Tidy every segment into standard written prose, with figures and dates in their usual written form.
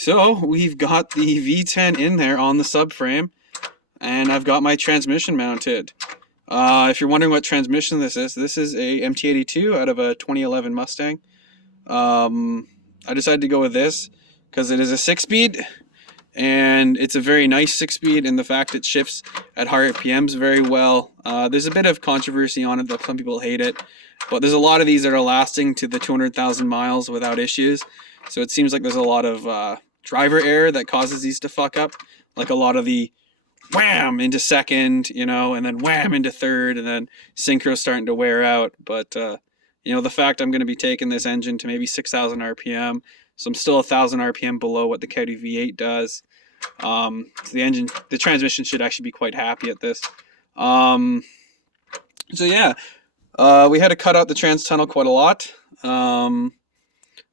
So we've got the V10 in there on the subframe, and I've got my transmission mounted. If you're wondering what transmission this is a MT82 out of a 2011 Mustang. I decided to go with this because it is a 6-speed, and it's a very nice 6-speed in the fact it shifts at higher RPMs very well. There's a bit of controversy on it, though some people hate it, but there's a lot of these that are lasting to the 200,000 miles without issues. So it seems like there's a lot of driver error that causes these to fuck up, like a lot of the wham into second, you know, and then wham into third, and then synchro starting to wear out. But you know, the fact I'm going to be taking this engine to maybe 6,000 RPM, so I'm still 1,000 RPM below what the Coyote V8 does. So the transmission should actually be quite happy at this. So yeah, we had to cut out the trans tunnel quite a lot.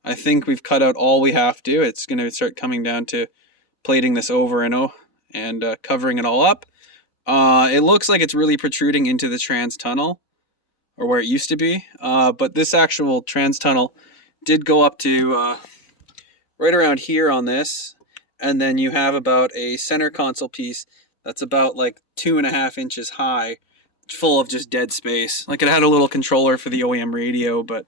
I think we've cut out all we have to. It's going to start coming down to plating this over and covering it all up. It looks like it's really protruding into the trans tunnel, or where it used to be. But this actual trans tunnel did go up to right around here on this. And then you have about a center console piece that's about like 2.5 inches high, full of just dead space. Like, it had a little controller for the OEM radio, but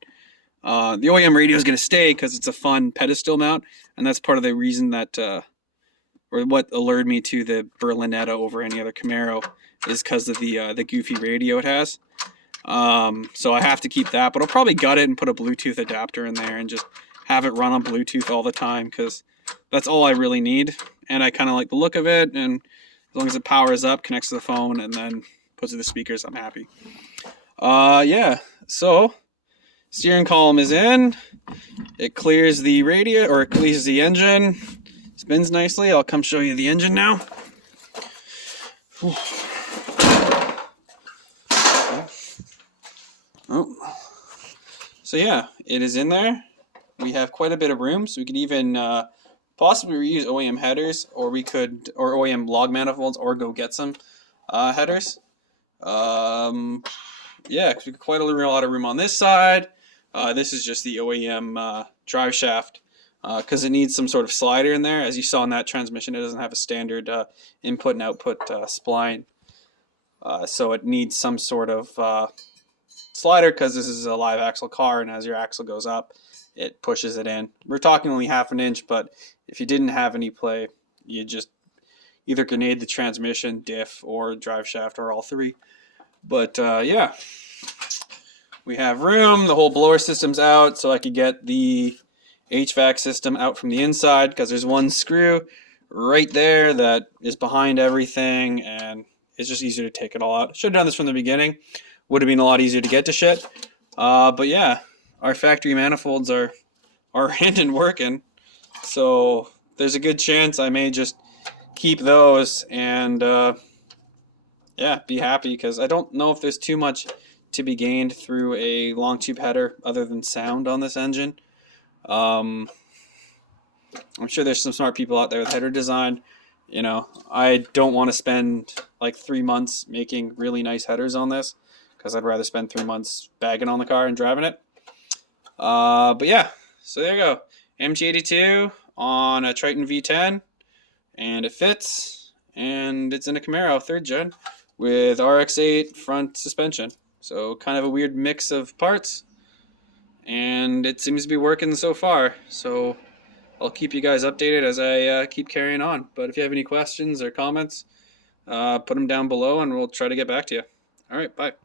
the OEM radio is going to stay because it's a fun pedestal mount, and that's part of the reason that, or what allured me to the Berlinetta over any other Camaro, is because of the goofy radio it has. So I have to keep that, but I'll probably gut it and put a Bluetooth adapter in there and just have it run on Bluetooth all the time, because that's all I really need. And I kind of like the look of it, and as long as it powers up, connects to the phone, and then puts to the speakers, I'm happy. Yeah, so steering column is in. It clears the radio, or it clears the engine. Spins nicely. I'll come show you the engine now. Oh. So yeah, it is in there. We have quite a bit of room, so we could even possibly reuse OEM headers, or OEM log manifolds, or go get some headers. Yeah, because we got quite a lot of room on this side. This is just the OEM drive shaft, because it needs some sort of slider in there. As you saw in that transmission, it doesn't have a standard input and output spline, so it needs some sort of slider, because this is a live axle car, and as your axle goes up, it pushes it in. We're talking only 1/2 inch, but if you didn't have any play, you just either grenade the transmission, diff, or drive shaft, or all three. But yeah, we have room. The whole blower system's out, so I could get the HVAC system out from the inside, because there's one screw right there that is behind everything, and it's just easier to take it all out. Should have done this from the beginning. Would have been a lot easier to get to shit. But yeah, our factory manifolds are in and working, so there's a good chance I may just keep those and yeah, be happy, because I don't know if there's too much to be gained through a long tube header other than sound on this engine. I'm sure there's some smart people out there with header design. You know, I don't want to spend like 3 months making really nice headers on this, because I'd rather spend 3 months bagging on the car and driving it. But yeah, so there you go. MT82 on a Triton V10, and it fits, and it's in a Camaro 3rd gen with RX-8 front suspension. So kind of a weird mix of parts, and it seems to be working so far. So I'll keep you guys updated as I keep carrying on. But if you have any questions or comments, put them down below, and we'll try to get back to you. All right, bye.